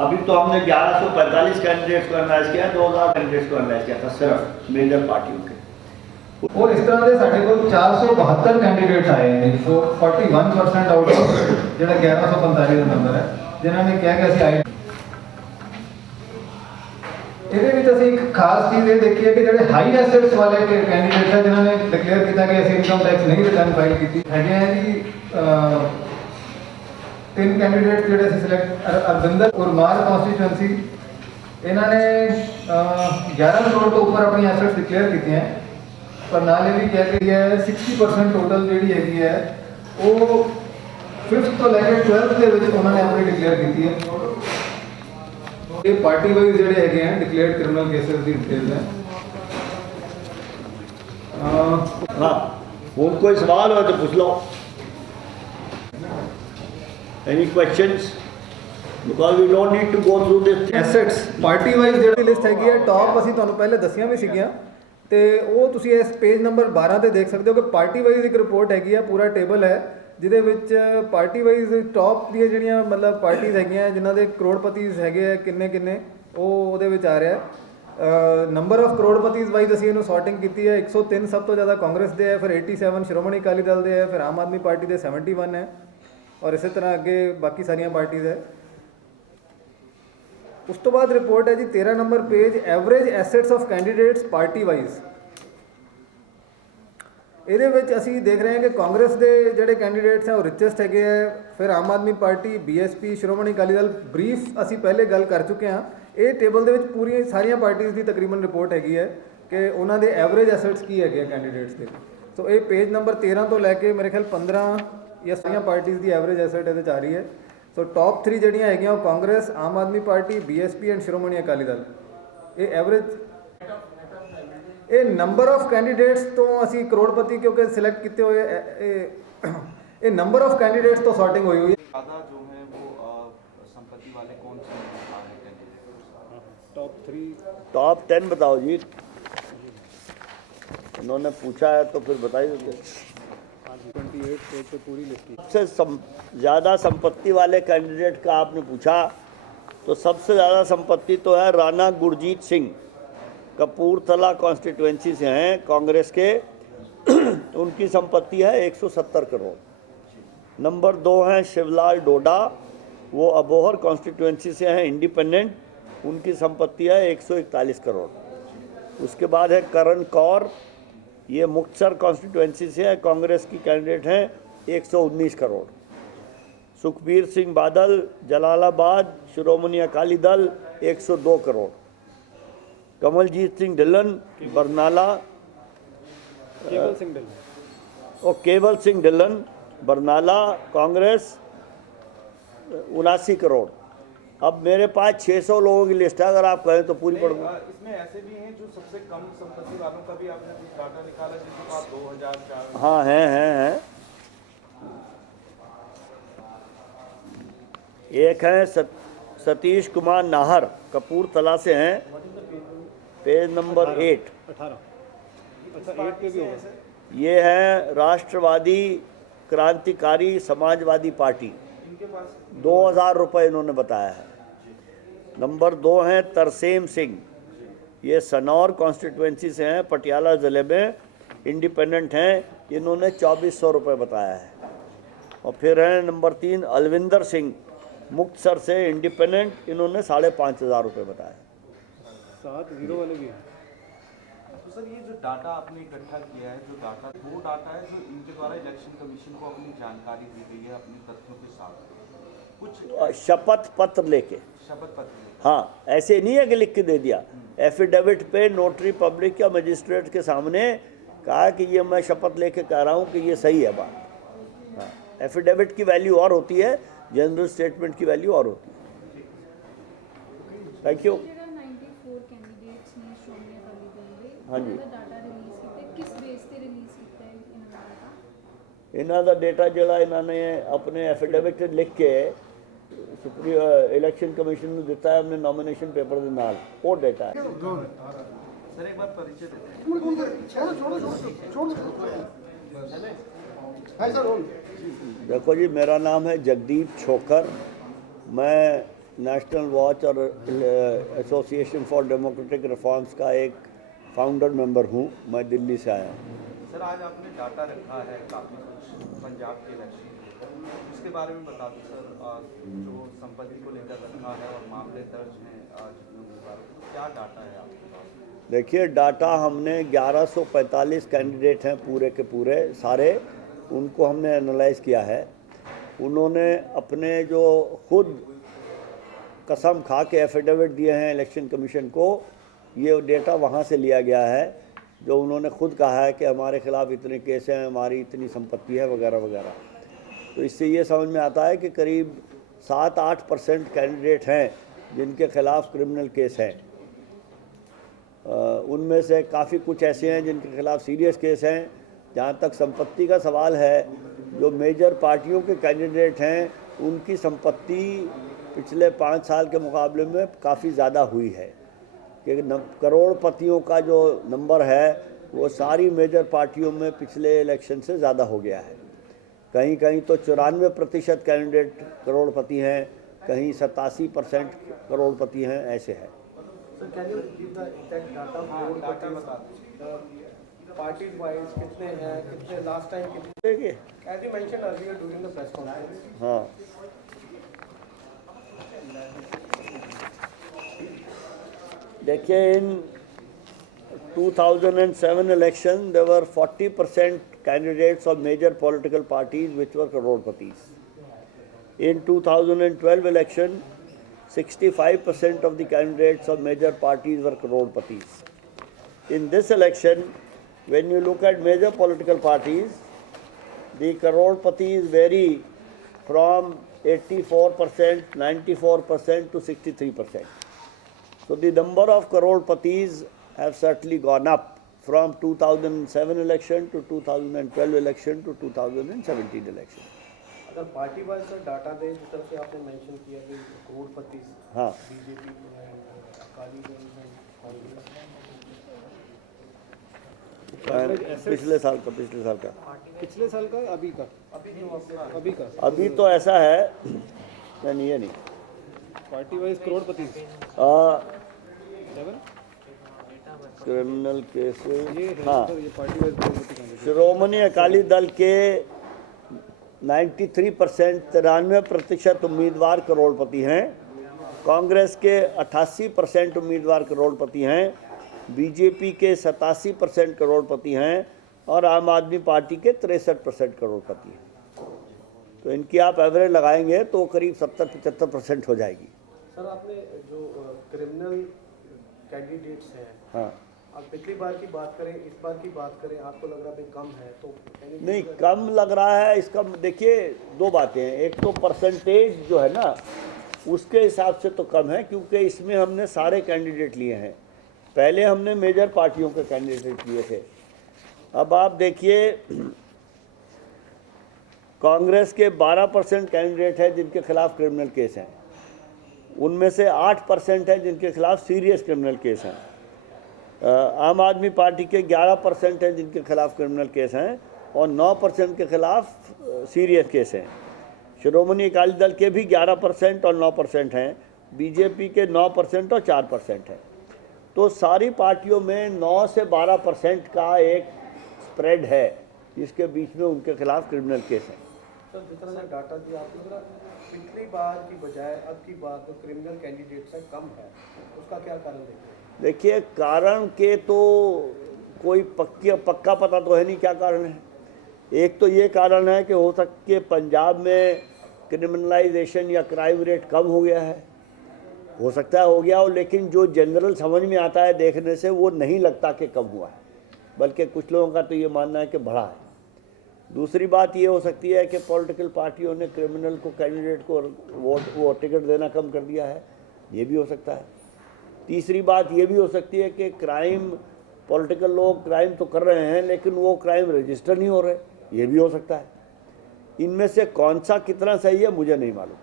अभी तो हमने 1145 कैंडिडेट्स को एनालाइज किया, 2000 कैंडिडेट्स को एनालाइज किया था सिर्फ मेजर पार्टियों के। और इस तरह से साढ़े को 472 कैंडिडेट्स आए हैं, तो 41% आउट ऑफ ਜਿਹੜਾ 1145 ਦਾ ਨੰਬਰ ਹੈ ਜਿਨ੍ਹਾਂ ਨੇ ਕਿਹਾ ਕਿ ਅਸੀਂ ਆਈ। ਇਹਦੇ ਵਿੱਚ ਅਸੀਂ ਇੱਕ ਖਾਸ ਚੀਜ਼ ਇਹ ਦੇਖੀ ਹੈ ਕਿ ਜਿਹੜੇ ਹਾਈ ਐਸੈਟਸ ਵਾਲੇ ਕੈਂਡੀਡੇਟ ਹੈ ਜਿਨ੍ਹਾਂ ਨੇ ਡਿਕਲੇਅਰ ਕੀਤਾ ਕਿ ਅਸੀਂ ਇਨਕਮ ਟੈਕਸ ਨਹੀਂ ਰਿਟਰਨ ਫਾਈਲ ਕੀਤੀ ਹੈਗੇ ਆ ਜੀ। ਤਿੰਨ ਕੈਂਡੀਡੇਟ ਜਿਹੜੇ ਅਸੀਂ ਸਿਲੈਕਟ ਅਰਵਿੰਦਰ ਕੁਮਾਰ ਕੌਂਸਟੀਟੂਐਂਸੀ, ਇਹਨਾਂ ਨੇ 11 ਕਰੋੜ ਤੋਂ ਉੱਪਰ ਆਪਣੀ ਐਸੈਟਸ ਡਿਕਲੇਅਰ ਕੀਤੀਆਂ ਹੈ, पर नाले भी क्या कही है 60% टोटल जी हैगी है वो 5th तो लैके 12th के उन्होंने अपनी डिक्लेयर की है। ये पार्टी वाइज जोड़े है डिक्लेयर्ड क्रिमिनल केसेस की डिटेल्स हैं। हाँ, वो कोई सवाल हो तो पूछ लो। Any questions? Because we don't need to go through this. Assets party wise जो लिस्ट हैगी है टॉप ਅਸੀਂ ਤੁਹਾਨੂੰ ਪਹਿਲੇ ਦੱਸੀਆਂ ਵੀ ਸੀਗੀਆਂ ਤੇ ਉਹ ਤੁਸੀਂ ਇਸ ਪੇਜ ਨੰਬਰ 12 ਤੇ ਦੇਖ ਸਕਦੇ ਹੋ ਕਿ ਪਾਰਟੀ ਵਾਈਜ਼ ਇੱਕ ਰਿਪੋਰਟ ਹੈਗੀ ਆ, ਪੂਰਾ ਟੇਬਲ ਹੈ ਜਿਹਦੇ ਵਿੱਚ ਪਾਰਟੀ ਵਾਈਜ਼ ਟੌਪ ਦੀਆਂ ਜਿਹੜੀਆਂ ਮਤਲਬ ਪਾਰਟੀਆਂ ਹੈਗੀਆਂ ਜਿਨ੍ਹਾਂ ਦੇ ਕਰੋੜਪਤੀਸ ਹੈਗੇ ਆ ਕਿੰਨੇ ਉਹ ਉਹਦੇ ਵਿੱਚ ਆ ਰਿਹਾ। ਨੰਬਰ ਆਫ ਕਰੋੜਪਤੀਸ ਵਾਈਜ਼ ਅਸੀਂ ਇਹਨੂੰ ਸੌਰਟਿੰਗ ਕੀਤੀ ਹੈ। 103 ਸਭ ਤੋਂ ਜ਼ਿਆਦਾ ਕਾਂਗਰਸ ਦੇ ਹੈ, ਫਿਰ 87 ਸ਼੍ਰੋਮਣੀ ਅਕਾਲੀ ਦਲ ਦੇ ਹੈ, ਫਿਰ ਆਮ ਆਦਮੀ ਪਾਰਟੀ ਦੇ 71 ਹੈ ਔਰ ਇਸੇ ਤਰ੍ਹਾਂ ਅੱਗੇ ਬਾਕੀ ਸਾਰੀਆਂ ਪਾਰਟੀਆਂ ਹੈ। ਉਸ ਤੋਂ ਬਾਅਦ ਰਿਪੋर्ट है जी 13 number page average assets of candidates party wise. ਇਹਦੇ ਵਿੱਚ ਅਸੀਂ ਦੇਖ ਰਹੇ ਹਾਂ ਕਿ ਕਾਂਗਰਸ ਦੇ ਜਿਹੜੇ ਕੈਂਡੀਡੇਟਸ ਹੈ ਉਹ ਰਿਚੈਸਟ ਹੈਗੇ ਹੈ, ਫਿਰ ਆਮ ਆਦਮੀ ਪਾਰਟੀ, ਬੀਐਸਪੀ, ਸ਼੍ਰੋਮਣੀ ਅਕਾਲੀ ਦਲ। ਬਰੀਫ ਅਸੀਂ ਪਹਿਲੇ ਗੱਲ ਕਰ ਚੁੱਕੇ ਹਾਂ। ਇਹ ਟੇਬਲ ਦੇ ਵਿੱਚ ਪੂਰੀਆਂ ਸਾਰੀਆਂ ਪਾਰਟੀਆਂ ਦੀ ਤਕਰੀਬਨ ਰਿਪੋਰਟ ਹੈਗੀ ਹੈ ਕਿ ਉਹਨਾਂ ਦੇ ਐਵਰੇਜ ਐਸੈਟਸ ਕੀ ਹੈਗੇ ਕੈਂਡੀਡੇਟਸ ਦੇ। ਸੋ ਇਹ ਪੇਜ ਨੰਬਰ 13 ਤੋਂ ਲੈ ਕੇ ਮੇਰੇ ਖਿਆਲ 15 ਜਾਂ ਸਾਰੀਆਂ ਪਾਰਟੀਆਂ ਦੀ ਐਵਰੇਜ ਐਸੈਟ ਇਹਦੇ 'ਚ ਆ ਰਹੀ ਹੈ। ਸੋ ਟੌਪ 3 ਜਿਹੜੀਆਂ ਹੈਗੀਆਂ ਉਹ ਕਾਂਗਰਸ, ਆਮ ਆਦਮੀ ਪਾਰਟੀ, ਬੀਐਸਪੀ ਐਂਡ ਸ਼੍ਰੋਮਣੀ ਅਕਾਲੀ ਦਲ। ਇਹ ਐਵਰੇਜ ਇਹ ਨੰਬਰ ਆਫ ਕੈਂਡੀਡੇਟਸ ਤੋਂ ਅਸੀਂ ਕਰੋੜਪਤੀ ਕਿਉਂਕਿ ਸਿਲੈਕਟ ਕੀਤੇ ਹੋਏ ਇਹ ਨੰबर ऑफ कैंडिडेट्स तो सॉर्टिंग हुई हुई है। ज़्यादा जो है वो संपत्ति वाले कौन से कैंडिडेट्स? टॉप 10 बताओ जी। उन्होंने पूछा है तो फिर बताइए। 28 पेज पे पूरी लिस्ट। सबसे ज़्यादा संपत्ति वाले कैंडिडेट का आपने पूछा तो सबसे ज़्यादा संपत्ति तो है राणा गुरजीत सिंह, कपूरथला कॉन्स्टिट्यूएंसी से हैं कांग्रेस के। तो उनकी संपत्ति है 170 करोड़। नंबर 2 हैं शिवलाल डोडा, वो अबोहर कॉन्स्टिट्यूएंसी से हैं इंडिपेंडेंट, उनकी संपत्ति है 141 करोड़। उसके बाद है करण कौर, ये मुक्तसर कॉन्स्टिट्यूएंसी से है, कांग्रेस की कैंडिडेट हैं, 119 करोड़। सुखबीर सिंह बादल जलालाबाद श्रोमणी अकाली दल 102 करोड़। कमलजीत सिंह ढिल्लन बरनाला, केवल सिंह ढिल्लन बरनाला कांग्रेस 79 करोड़। अब मेरे पास 600 लोगों की लिस्ट है, अगर आप कहें तो पूरी पढ़ दूँ। इसमें ऐसे भी हैं जो सबसे कम संपत्ति वालों का भी आपने कुछ डाटा निकाला, जिनके पास 2004। हाँ हैं। एक हैं सतीश कुमार नाहर, कपूरथला से हैं, पेज नंबर 8। ये है राष्ट्रवादी क्रांतिकारी समाजवादी पार्टी, 2000 रुपये इन्होंने बताया है। नंबर 2 हैं तरसेम सिंह, ये सनौर कॉन्स्टिट्यूएंसी से हैं, पटियाला ज़िले में, इंडिपेंडेंट हैं, इन्होंने 2400 रुपये बताया है। और फिर हैं नंबर 3 अलविंदर सिंह, मुक्तसर से इंडिपेंडेंट, इन्होंने 5500 रुपये बताया। 70 वाले भी। तो सर ये जो डाटा आपने इकट्ठा किया है, जो डाटा वो डाटा है जो इनके द्वारा इलेक्शन कमीशन को अपनी जानकारी दी गई है अपने तथ्यों के साथ, कुछ शपथ पत्र लेके। शपथ पत्र? हाँ, ऐसे नहीं है कि लिख के दे दिया। एफिडेविट पे नोटरी पब्लिक या मजिस्ट्रेट के सामने कहा कि ये मैं शपथ लेके कह रहा हूँ कि ये सही है बात। हाँ, एफिडेविट की वैल्यू और होती है, जनरल स्टेटमेंट की वैल्यू और होती है। Thank you. हाँ जी, इन्हों का डेटा जोड़ा इन्होंने अपने एफिडेविट लिख के इलेक्शन कमीशन में दिता है अपने नॉमिनेशन पेपर के नाल, वो डेटा है। सर एक बार परिचय देखो जी, मेरा नाम है जगदीप छोकर, मैं नेशनल वॉच और एसोसिएशन फॉर डेमोक्रेटिक रिफॉर्म्स का एक फाउंडर मेंबर हूँ। मैं दिल्ली से आया हूँ। सर आज आपने डाटा रखा है काफ़ी कुछ पंजाब के इलेक्शन इसके बारे में बता दो सर। जो संपत्ति को लेकर रखा है और मामले दर्ज हैं जितने उम्मीदवारों को, क्या डाटा है आपके पास? देखिए, डाटा हमने 1145 कैंडिडेट हैं पूरे के पूरे सारे, उनको हमने एनालाइज किया है। उन्होंने अपने जो खुद कसम खा के एफिडेविट दिए हैं इलेक्शन कमीशन को, ये डेटा वहाँ से लिया गया है, जो उन्होंने खुद कहा है कि हमारे खिलाफ़ इतने केस हैं, हमारी इतनी संपत्ति है वगैरह वगैरह। तो इससे ये समझ में आता है कि करीब 7-8% कैंडिडेट हैं जिनके खिलाफ़ क्रिमिनल केस हैं। उनमें से काफ़ी कुछ ऐसे हैं जिनके खिलाफ़ सीरियस केस हैं। जहाँ तक संपत्ति का सवाल है, जो मेजर पार्टियों के कैंडिडेट हैं उनकी संपत्ति पिछले 5 साल के मुकाबले में काफ़ी ज़्यादा हुई है, कि करोड़पतियों का जो नंबर है वो सारी मेजर पार्टियों में पिछले इलेक्शन से ज़्यादा हो गया है। कहीं कहीं तो 94% कैंडिडेट करोड़पति हैं, कहीं 87% करोड़पति हैं, ऐसे है। Sir can you give the exact data parties wise कितने हैं, कितने लास्ट टाइम कितने, देखिए, as you mention earlier during the press conference. हाँ, देखिए, इन 2007 election there were 40% candidates of major political parties which were crorepati's. In 2012 election 65% of the candidates of major parties were crorepati's. In this election, when you look at major political parties, the crorepati's vary from 84%, 94% to 63%. So the number of crorepati's have certainly gone up from 2007 election to 2012 election to 2017 election. अगर party wise sir data दे, जिस तरह से आपने mention किया कि करोड़पति हाँ, BJP Akali Dal Congress, पिछले साल का पिछले साल का अभी का अभी तो ऐसा है, नहीं ये नहीं, पार्टी वाइज करोड़पति क्रिमिनल केस, ये हाँ, सर, ये पार्टी वाइज करोड़पति कैंडिडेट। श्रोमणी अकाली दल के 93% 93% उम्मीदवार करोड़पति हैं, कांग्रेस के 88% उम्मीदवार करोड़पति हैं, बीजेपी के 87% करोड़पति हैं और आम आदमी पार्टी के 63% करोड़पति हैं। तो इनकी आप एवरेज लगाएंगे तो करीब 70-75% हो जाएगी। सर आपने जो क्रिमिनल कैंडिडेट्स हैं, हाँ, अब पिछली बार की बात करें, इस बार की बात करें, आपको लग रहा है कम है तो नहीं, कम लग रहा है। इसका देखिए, दो बातें हैं। एक तो परसेंटेज जो है ना, उसके हिसाब से तो कम है, क्योंकि इसमें हमने सारे कैंडिडेट लिए हैं। पहले हमने मेजर पार्टियों के कैंडिडेट लिए थे। अब आप देखिए, कांग्रेस के 12% कैंडिडेट हैं जिनके खिलाफ क्रिमिनल केस हैं, उनमें से 8% हैं जिनके खिलाफ सीरियस क्रिमिनल केस हैं। आम आदमी पार्टी के 11% हैं जिनके खिलाफ क्रिमिनल केस हैं और 9% के खिलाफ सीरियस केस हैं। श्रोमणी अकाली दल के भी 11% और 9% हैं, बीजेपी के 9% और 4% हैं। तो सारी पार्टियों में 9 से 12% का एक स्प्रेड है, जिसके बीच में उनके खिलाफ क्रिमिनल केस हैं। सर जिस तरह से डाटा दिया आपने, जरा पिछली बार की बजाय अब की बात तो क्रिमिनल कैंडिडेट से कम है, उसका क्या कारण देखते हैं? देखिए, कारण के तो कोई पक्का पता तो है नहीं क्या कारण है। एक तो ये कारण है कि हो सकता है पंजाब में क्रिमिनलाइजेशन या क्राइम रेट कम हो गया है, हो सकता है हो गया हो, लेकिन जो जनरल समझ में आता है देखने से वो नहीं लगता कि कम हुआ है, बल्कि कुछ लोगों का तो ये मानना है कि बढ़ा है। दूसरी बात ये हो सकती है कि पॉलिटिकल पार्टियों ने क्रिमिनल को कैंडिडेट को वो टिकट देना कम कर दिया है, ये भी हो सकता है। तीसरी बात ये भी हो सकती है कि पॉलिटिकल लोग क्राइम तो कर रहे हैं लेकिन वो क्राइम रजिस्टर नहीं हो रहे, ये भी हो सकता है। इनमें से कौन सा कितना सही है मुझे नहीं मालूम।